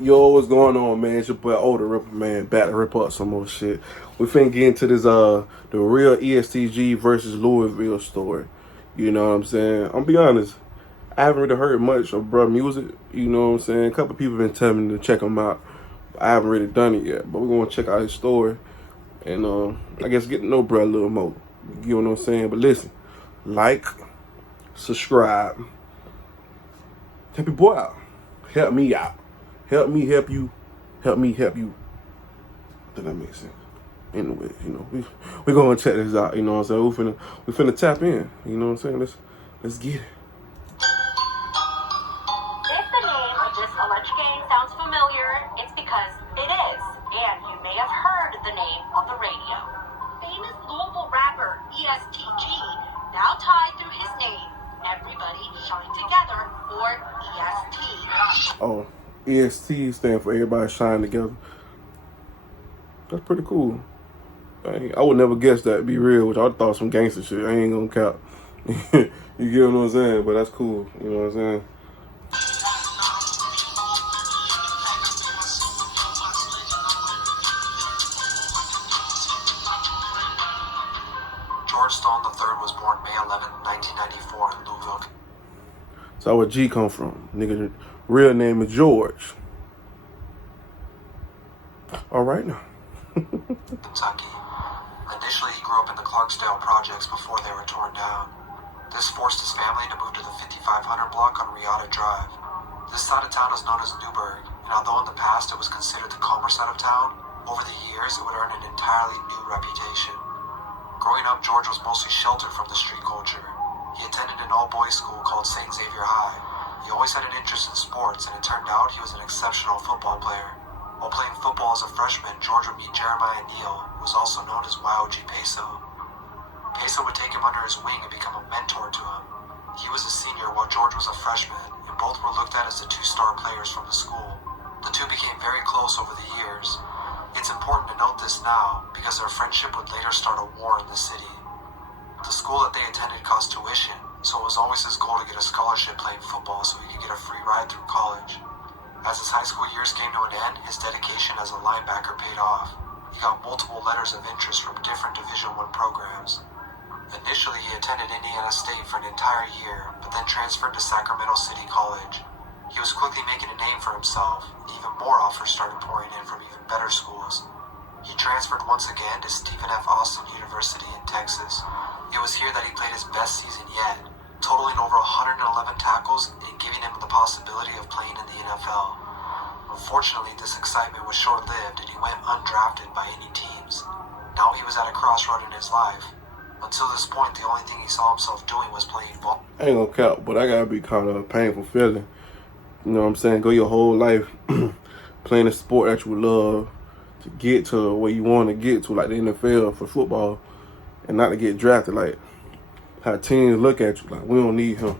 Yo, what's going on, man? It's your boy Older Ripper, man. Back to rip up some more shit. We finna get into this the real ESTG versus Louisville story. You know what I'm saying? I'm be honest, I haven't really heard much of bruh music. You know what I'm saying? A couple people been telling me to check him out. I haven't really done it yet, but we're gonna check out his story and I guess get to know bruh a little more. You know what I'm saying? But listen, like, subscribe, help your boy out, help me out. Help me help you. Help me help you. Does that make sense? Anyway, you know, we gonna check this out, you know what I'm saying? We finna tap in, you know what I'm saying? Let's get it. If the name of this alleged gang sounds familiar, it's because it is, and you may have heard the name on the radio. Famous Louisville rapper ESTG, now tied through his name, Everybody Shine Together, or EST. Oh, EST stand for Everybody Shine Together. That's pretty cool. I would never guess that, be real, which I thought some gangster shit. I ain't gonna cap. You get what I'm saying? But that's cool, you know what I'm saying? George Stone III was born May 11, 1994 in Louisville. So where G come from? Nigga, real name is George. All right now. Kentucky. Initially, he grew up in the Clarksdale projects before they were torn down. This forced his family to move to the 5500 block on Riata Drive. This side of town is known as Newburgh, and although in the past it was considered the calmer side of town, over the years it would earn an entirely new reputation. Growing up, George was mostly sheltered from the street culture. He attended an all-boys school called St. Xavier High. He always had an interest in sports, and it turned out he was an exceptional football player. While playing football as a freshman, George would meet Jeremiah Neal, who was also known as YOG Peso. Peso would take him under his wing and become a mentor to him. He was a senior while George was a freshman, and both were looked at as the two-star players from the school. The two became very close over the years. It's important to note this now, because their friendship would later start a war in the city. The school that they attended cost tuition, so it was always his goal to get a scholarship playing football so he could get a free ride through college. As his high school years came to an end, his dedication as a linebacker paid off. He got multiple letters of interest from different Division I programs. Initially, he attended Indiana State for an entire year, but then transferred to Sacramento City College. He was quickly making a name for himself, and even more offers started pouring in from even better schools. He transferred once again to Stephen F. Austin University in Texas. It was here that he played his best season yet, totaling over 111 tackles and giving him the possibility of playing in the NFL. Unfortunately, this excitement was short-lived and he went undrafted by any teams. Now he was at a crossroad in his life. Until this point, the only thing he saw himself doing was playing ball. I ain't gonna count, but I gotta be kind of a painful feeling. You know what I'm saying? Go your whole life playing a sport that you love to get to where you want to get to, like the NFL for football, and not to get drafted. Like how teams look at you, like we don't need him.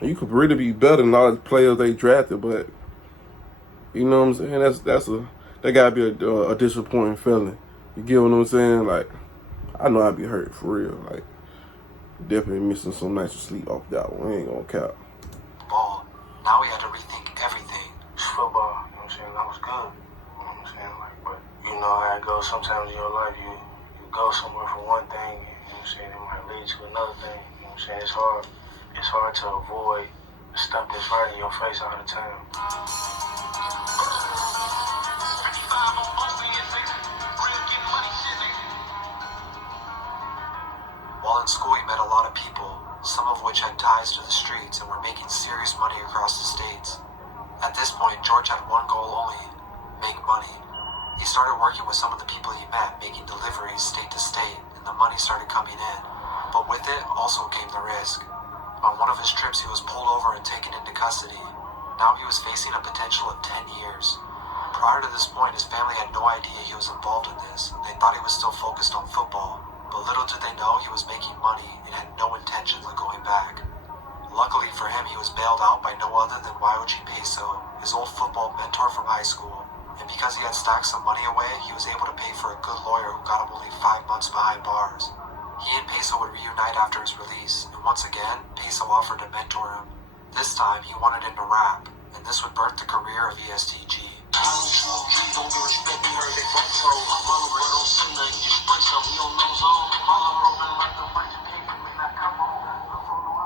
And you could really be better than a lot of the players they drafted, but you know what I'm saying? That gotta be a disappointing feeling. You get what I'm saying? Like I know I'd be hurt for real. Like definitely missing some nights of sleep off that one. I ain't gonna count. Ball. Now he had to rethink everything. Football, you know what I'm saying? That was good. You know what I'm saying? Like, but you know how it goes. Sometimes in your life, you go somewhere for one thing, and, you know what I'm saying? It might lead to another thing. You know what I'm saying? It's hard to avoid the stuff that's right in your face all the time. While in school, he met a lot of people, some of which had ties to the streets and were making serious money across the states. At this point, George had one goal only: make money. He started working with some of the people he met, making deliveries state to state, and the money started coming in. But with it also came the risk. On one of his trips, he was pulled over and taken into custody. Now he was facing a potential of 10 years. Prior to this point, his family had no idea he was involved in this, and they thought he was still focused on football. But little did they know he was making money and had no intentions of going back. Luckily for him, he was bailed out by no other than YOG Peso, his old football mentor from high school. And because he had stacked some money away, he was able to pay for a good lawyer who got him only 5 months behind bars. He and Peso would reunite after his release, and once again, Peso offered to mentor him. This time, he wanted him to rap, and this would birth the career of ESTG.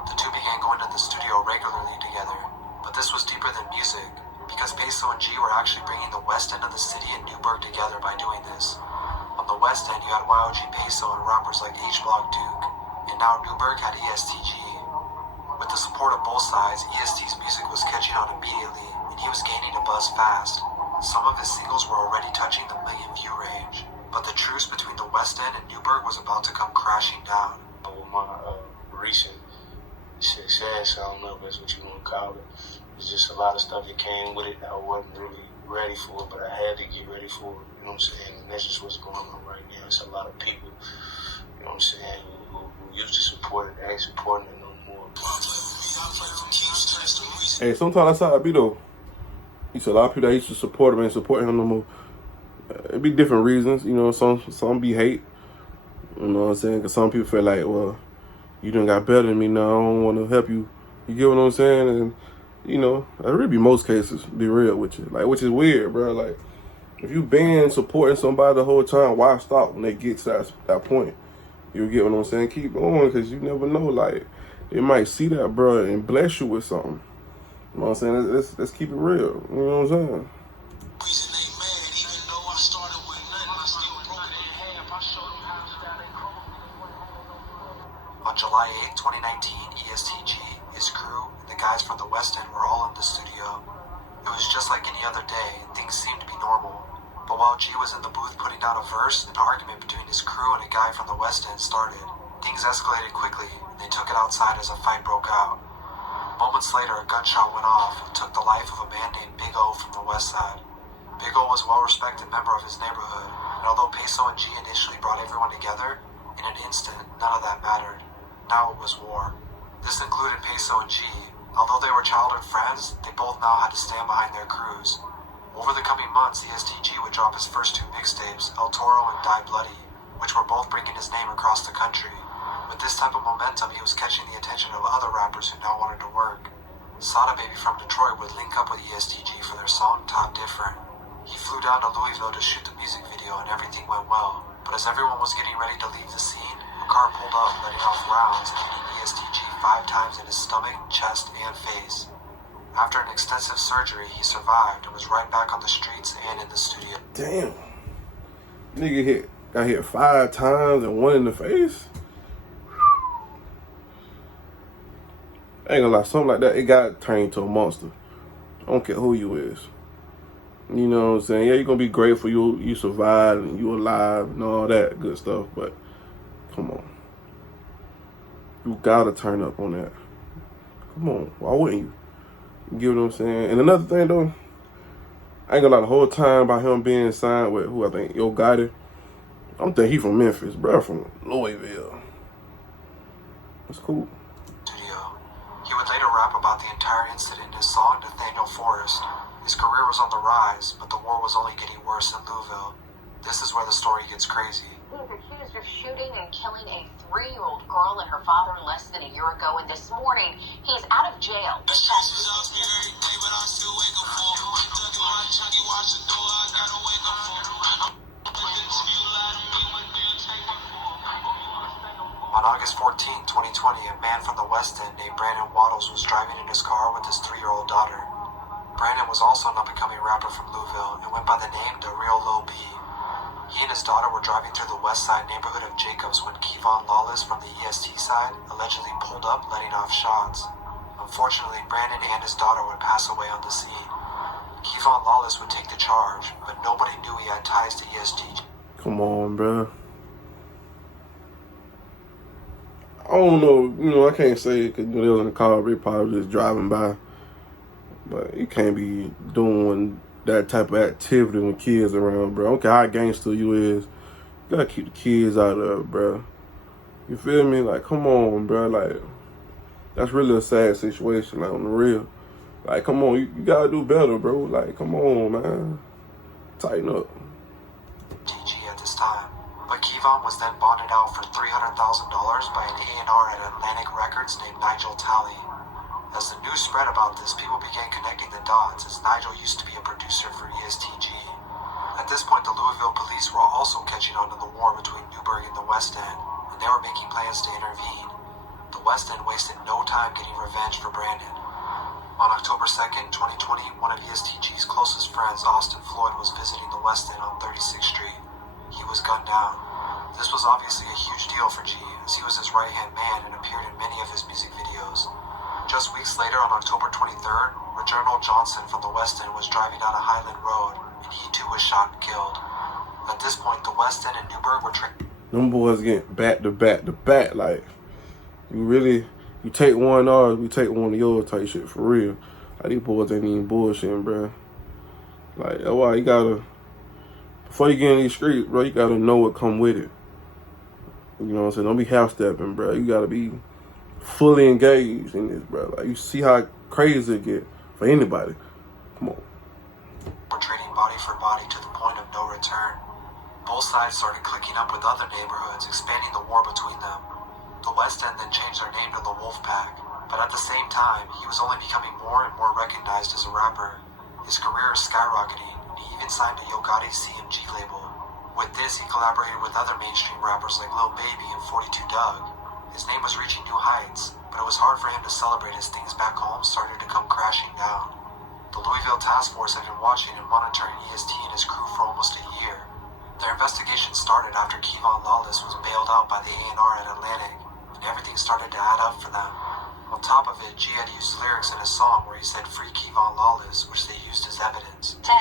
The two began going to the studio regularly together, but this was deeper than music, because Peso and G were actually bringing the west end of the city and Newburgh together by doing this. On the west end, you had YOG Peso and rappers like H Block Duke, and now Newburgh had ESTG. With the support of both sides, EST's music was catching on immediately, and he was gaining a buzz fast. Some of his singles were already touching the million-view range, but the truce between the West End and Newburgh was about to come crashing down. With my recent success, I don't know if that's what you want to call it, it's just a lot of stuff that came with it. I wasn't really ready for it, but I had to get ready for it, you know what I'm saying? And that's just what's going on right now. It's a lot of people, you know what I'm saying, who used to support it, ain't supporting it no more. Hey, sometimes that's how it be though. You see a lot of people that used to support him ain't supporting him no more. It be different reasons, you know. Some be hate, you know what I'm saying? Because some people feel like, well, you done got better than me now. I don't want to help you. You get what I'm saying? And you know, that really be most cases. Be real with you, like, which is weird, bro. Like, if you been supporting somebody the whole time, why stop when they get to that point? You get what I'm saying? Keep going, because you never know. Like, they might see that, bro, and bless you with something. You know what I'm saying? Let's keep it real. You know what I'm saying? On July 8, 2019, ESTG, his crew, and the guys from the West End were all in the studio. It was just like any other day, and things seemed to be normal. But while G was in the booth putting down a verse, an argument between his crew and a guy from the West End started. Things escalated quickly, and they took it outside as a fight broke out. Moments later, a gunshot went off and took the life of a man named Big O from the West Side. Big O was a well-respected member of his neighborhood, and although Peso and G initially brought everyone together, in an instant, none of that mattered. Now it was war. This included Peso and G. Although they were childhood friends, they both now had to stand behind their crews. Over the coming months, ESTG would drop his first two mixtapes, El Toro and Die Bloody, which were both bringing his name across the country. With this type of momentum, he was catching the attention of other rappers who now wanted to work. Sada Baby from Detroit would link up with ESTG for their song Top Different. He flew down to Louisville to shoot the music video, and everything went well. But as everyone was getting ready to leave the scene, a car pulled up, letting off rounds, hitting ESTG 5 times in his stomach, chest, and face. After an extensive surgery, he survived and was right back on the streets and in the studio. Damn. Nigga got hit 5 times and 1 in the face? I ain't gonna lie, something like that, it got turned into a monster. I don't care who you is. You know what I'm saying? Yeah, you're gonna be grateful you survived and you alive and all that good stuff, but come on. You gotta turn up on that. Come on, why wouldn't you? You get what I'm saying? And another thing though, I ain't gonna lie, the whole time about him being signed with who I think, Yo Gotti, I'm thinking he from Memphis, bro, from Louisville. That's cool. He would later rap about the entire incident in his song Nathaniel Forrest. His career was on the rise, but the war was only getting worse in Louisville. This is where the story gets crazy. He's accused of shooting and killing a 3-year-old girl and her father less than a year ago, and this morning he's out of jail. On August 14, 2020, a man from the West End named Brandon Waddles was driving in his car with his 3-year-old daughter. Brandon was also an up-and-coming rapper from Louisville and went by the name The Real Lil B. He and his daughter were driving through the West Side neighborhood of Jacobs when Kevon Lawless from the EST side allegedly pulled up, letting off shots. Unfortunately, Brandon and his daughter would pass away on the scene. Kevon Lawless would take the charge, but nobody knew he had ties to EST. Come on, bro. I don't know, I can't say because they was in the car, they probably just driving by. But you can't be doing that type of activity when kids around, bro. I don't care how gangster you is, you gotta keep the kids out of it, bro. You feel me? Like, come on, bro. Like, that's really a sad situation, like, on the real. Like, come on, you gotta do better, bro. Like, come on, man. Tighten up. GG at this time. But Kevon was then bonded out for $300,000 by an A&R at Atlantic Records named Nigel Talley. As the news spread about this, people began connecting the dots, as Nigel used to be a producer for ESTG. At this point, the Louisville police were also catching on to the war between Newburgh and the West End, and they were making plans to intervene. The West End wasted no time getting revenge for Brandon. On October 2nd, 2020, one of ESTG's closest friends, Austin Floyd, was visiting the West End on 36th Street. He was gunned down. This was obviously a huge deal for G, as he was his right-hand man and appeared in many of his music videos. Just weeks later, on October 23rd, Reginald Johnson from the West End was driving down a Highland Road, and he too was shot and killed. At this point, the West End and Newburgh were Them boys get back to back to back. Like, you take one ours, we take one of yours type shit for real. Like, these boys ain't even bullshitting, bro. Like, that's why you gotta, before you get in these streets, bro, you gotta know what come with it. You know what I'm saying? Don't be half-stepping, bro. You gotta be fully engaged in this, bro. Like, you see how crazy it get for anybody. Come on. were trading body for body to the point of no return. Both sides started clicking up with other neighborhoods, expanding the war between them. The West End then changed their name to the Wolf Pack, but at the same time, he was only becoming more and more recognized as a rapper. His career is skyrocketing, and he even signed a Yo Gotti CMG label. With this, he collaborated with other mainstream rappers like Lil Baby and 42 Doug. His name was reaching new heights, but it was hard for him to celebrate as things back home started to come crashing down. The Louisville Task Force had been watching and monitoring EST and his crew for almost a year. Their investigation started after Kevon Lawless was bailed out by the A&R at Atlantic, and everything started to add up for them. On top of it, G had used lyrics in a song where he said "Free Kevon Lawless," which they used as evidence. 10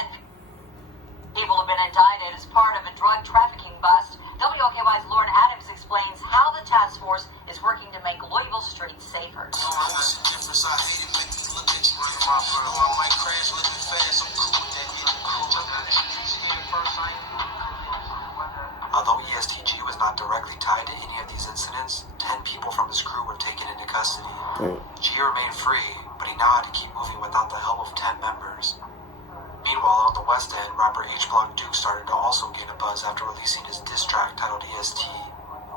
people have been indicted as part of a drug trafficking bust. WOKY's Lauren Adams explains how the task force is working to make Louisville streets safer. Although ESTG was not directly tied to any of these incidents, 10 people from his crew were taken into custody. G remained free, but he now had to keep moving without the help of 10 members. Meanwhile, on the West End, rapper H-Block Duke started to also gain a buzz after releasing his diss track titled EST.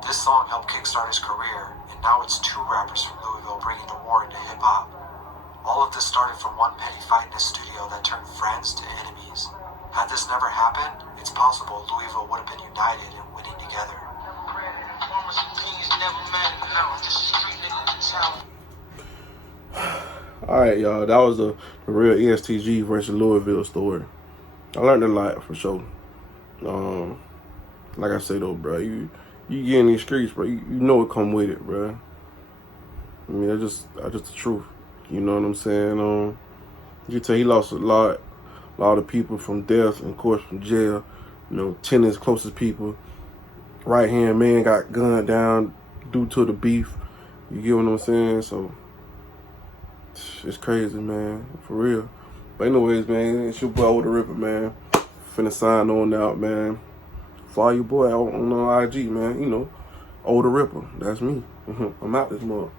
This song helped kickstart his career, and now it's 2 rappers from Louisville bringing the war into hip-hop. All of this started from one petty fight in a studio that turned friends to enemies. Had this never happened, it's possible Louisville would have been united and winning together. Alright, y'all, that was the real ESTG versus Louisville story. I learned a lot for sure. Like I say though, bro, you get in these streets, bro, you know what come with it, bro. I mean, that's just the truth. You know what I'm saying? You can tell he lost a lot of people from death and of course from jail. You know, 10 of his closest people. Right hand man got gunned down due to the beef. You get what I'm saying? So it's crazy, man, for real. But anyways, man, it's your boy Oda Ripper, man. Finna sign on out, man. Follow your boy out on IG, man. You know, Oda Ripper. That's me. I'm out this month.